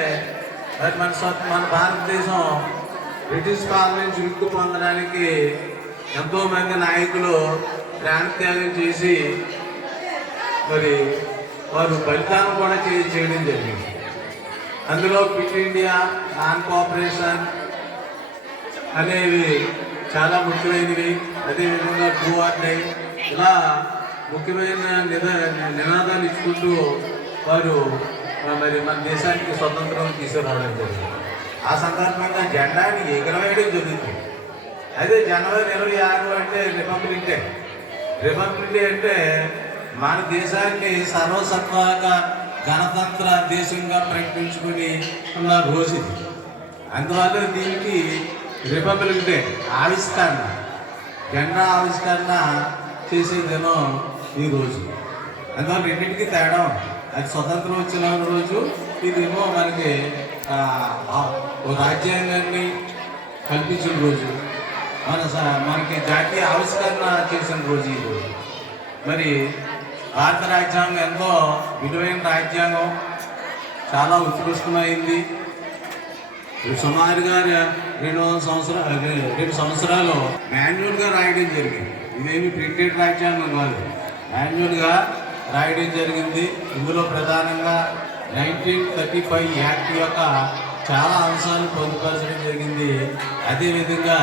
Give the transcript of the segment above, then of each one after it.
మరి మన మన భారతదేశం బ్రిటిష్ పాలన నుంచి విముక్తి పొందడానికి ఎంతో మంది నాయకులు ప్రాణత్యాగం చేసి మరి వారు బలిదానం కూడా చే- చేయడం జరిగింది. అందులో క్విట్ ఇండియా నాన్ కోఆపరేషన్ అనేవి చాలా ముఖ్యమైనవి. అదేవిధంగా భూ అడ్డై ఇలా ముఖ్యమైన నిద నినాదాలు ఇచ్చుకుంటూ వారు మరి మన దేశానికి స్వతంత్రం తీసుకురావడం జరిగింది. ఆ సందర్భంగా జెండాని ఎగరవేయడం జరుగుతుంది. అదే జనవరి ఇరవై ఆరు అంటే రిపబ్లిక్ డే రిపబ్లిక్ డే అంటే మన దేశాన్ని సర్వసత్వాగా గణతంత్ర దేశంగా ప్రకటించుకుని ఉన్న రోజు ఇది. అందువల్ల దీనికి రిపబ్లిక్ డే ఆవిష్కరణ జెండా ఆవిష్కరణ చేసే దినం ఈ రోజు. అందువల్ల రెండింటికి తేడా ఉంది. అది స్వతంత్రం వచ్చిన రోజు ఇదేమో మనకి రాజ్యాంగాన్ని కల్పించిన రోజు. మన స- మనకి జాతీయ ఆవిష్కరణ చేసిన రోజు ఈ రోజు. మరి భారత రాజ్యాంగం ఎంతో విలువైన రాజ్యాంగం. చాలా ఉత్కృష్టమైంది. సుమారుగా రెండు వందల సంవత్సరాలు రెండు సంవత్సరాలు మాన్యువల్గా రాయడం జరిగింది. ఇదేమి ప్రింటెడ్ రాజ్యాంగం కాదు. మాన్యువల్గా రాయడం జరిగింది. ఇందులో ప్రధానంగా నైన్టీన్ థర్టీ ఫైవ్ యాక్ట్ యొక్క చాలా అంశాలు పొందుపరచడం జరిగింది. అదేవిధంగా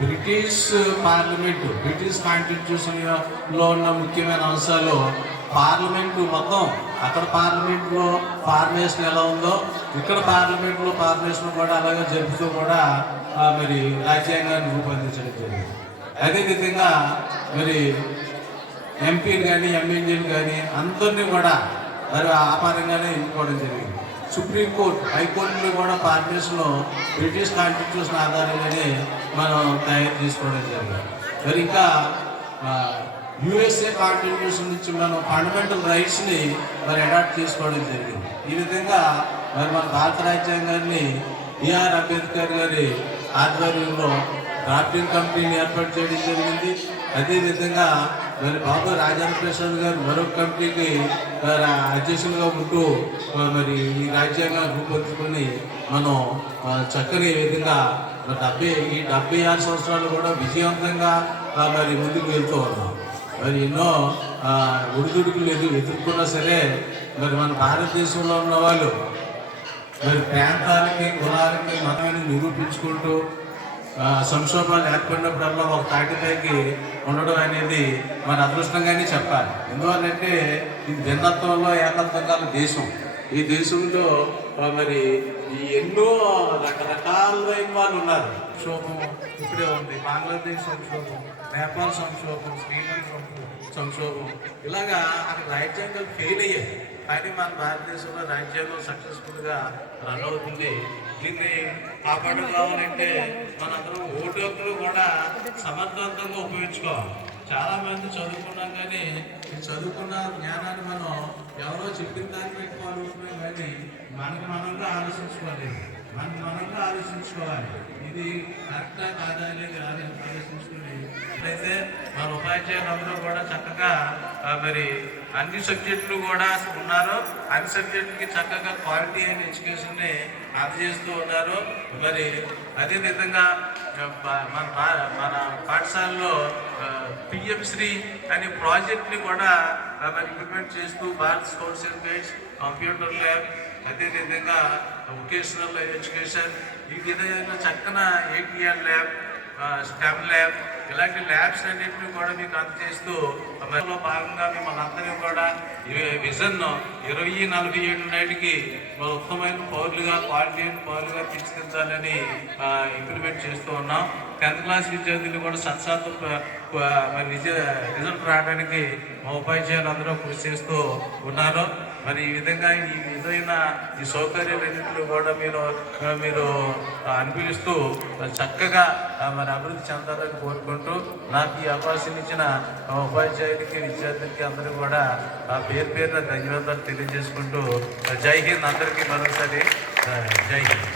బ్రిటిష్ పార్లమెంట్ బ్రిటిష్ కాన్స్టిట్యూషన్లో ఉన్న ముఖ్యమైన అంశాలు పార్లమెంటు మొత్తం అక్కడ పార్లమెంట్లో ఫార్మేషన్ ఎలా ఉందో ఇక్కడ పార్లమెంట్లో ఫార్మేషన్ కూడా అలాగే జరుపుతూ కూడా మరి రాజ్యాంగాన్ని రూపొందించడం జరిగింది. అదేవిధంగా మరి ఎంపీలు కానీ ఎమ్మెల్యేలు కానీ అందరినీ కూడా మరి ఆ పరంగానే ఎన్నుకోవడం జరిగింది. సుప్రీంకోర్టు హైకోర్టులో కూడా పార్టీస్లో బ్రిటిష్ కాన్స్టిట్యూషన్ ఆధారంగానే మనం తయారు చేసుకోవడం జరిగింది. మరి ఇంకా యుఎస్ఏ కాన్స్టిట్యూషన్ నుంచి మనం ఫండమెంటల్ రైట్స్ని మరి అడాప్ట్ చేసుకోవడం జరిగింది. ఈ విధంగా మరి మన భారత రాజ్యాంగాన్ని బిఆర్ అంబేద్కర్ గారి ఆధ్వర్యంలో డ్రాఫ్టింగ్ కంపెనీని ఏర్పాటు చేయడం జరిగింది. అదేవిధంగా మరి బాబు రాజేంద్ర ప్రసాద్ గారు మరొక కమిటీకి అధ్యక్షులుగా ఉంటూ మరి ఈ రాజ్యాంగాన్ని రూపొందుకొని మనం చక్కని విధంగా డెబ్బై ఈ డెబ్బై ఆరు సంవత్సరాలు కూడా విజయవంతంగా మరి ముందుకు వెళ్తూ ఉన్నాం. మరి ఎన్నో ఒడిదుడుకులు ఎదు ఎదుర్కొన్నా సరే మరి మన భారతదేశంలో ఉన్న వాళ్ళు మరి ప్రాంతాలకి కులాలకి మతాన్ని నిరూపించుకుంటూ సంక్షోభాలు ఏర్పడినప్పుడల్లా ఒక తాటిపైకి ఉండడం అనేది మన అదృష్టంగానే చెప్పాలి. ఎందువల్లంటే ఇది భిన్నత్వంలో ఏకత్వం గల దేశం. ఈ దేశంలో మరి ఎన్నో రకరకాలైన వాళ్ళు ఉన్నారు. సంక్షోభం ఇప్పుడే ఉంది. బంగ్లాదేశ్ సంక్షోభం నేపాల్ సంక్షోభం శ్రీలంక సంక్షోభం. సంక్షోభం. ఇలాగా అక్కడ రాజ్యాంగాలు ఫెయిల్ అయ్యాయి. కానీ మన భారతదేశంలో రాజ్యాంగం సక్సెస్ఫుల్గా రన్ అవుతుంది. దీన్ని కాపాడుకోవాలంటే మనందరం ఓటు హక్కులు కూడా సమర్థవంతంగా ఉపయోగించుకోవాలి. చాలా మంది చదువుకున్నాం కానీ ఈ చదువుకున్న జ్ఞానాన్ని మనం ఎవరో చెప్పిన దాన్ని పెట్టుకోవాలి కానీ మనకి మనంగా ఆలోచించుకోవాలి. మనకి మనంగా ఆలోచించుకోవాలి. ఇది కరెక్టా కాదా అనేది ఉపాధ్యాయులందరూ కూడా చక్కగా మరి అన్ని సబ్జెక్టులు కూడా ఉన్నారు. అన్ని సబ్జెక్టులకి చక్కగా క్వాలిటీ అయిన ఎడ్యుకేషన్ని అందజేస్తూ ఉన్నారు. మరి అదేవిధంగా మన పా- మన పాఠశాలలో పిఎం శ్రీ అనే ప్రాజెక్ట్ని కూడా మరి ఇంప్లిమెంట్ చేస్తూ Bharat scouts and guides computer lab అదేవిధంగా వొకేషనల్ ఎడ్యుకేషన్ ఈ విధంగా చక్కన ఏటీఎల్ ల్యాబ్ స్టెమ్ ల్యాబ్ ఇలాంటి ల్యాబ్స్ అన్నింటినీ కూడా మీకు అందజేస్తూ అందులో భాగంగా మిమ్మల్ని అందరినీ కూడా విజన్ ఇరవై నలభై ఏడు నాటికి మన ఉత్తమమైన పౌరులుగా క్వాలిటీ అయిన పౌరులుగా తీర్చిదిద్దాలని ఇంప్లిమెంట్ చేస్తూ ఉన్నాం. టెన్త్ క్లాస్ విద్యార్థులు కూడా సత్సాత్ మరి నిజ రిజల్ట్ రావడానికి మా ఉపాధ్యాయులు అందరూ కృషి చేస్తూ ఉన్నారు. మరి ఈ విధంగా ఈ విధమైన ఈ సౌకర్యాలన్నింటిలో కూడా మీరు మీరు అనుభవిస్తూ చక్కగా మరి అభివృద్ధి చెందాలని కోరుకుంటూ నాకు ఈ అవకాశం ఇచ్చిన ఉపాధ్యాయుడికి ఉపాధ్యాయులకి విద్యార్థులకి అందరూ కూడా ఆ పేరు పేరున ధన్యవాదాలు తెలియజేసుకుంటూ జై హింద్ అందరికీ మరొకసారి జై హింద్.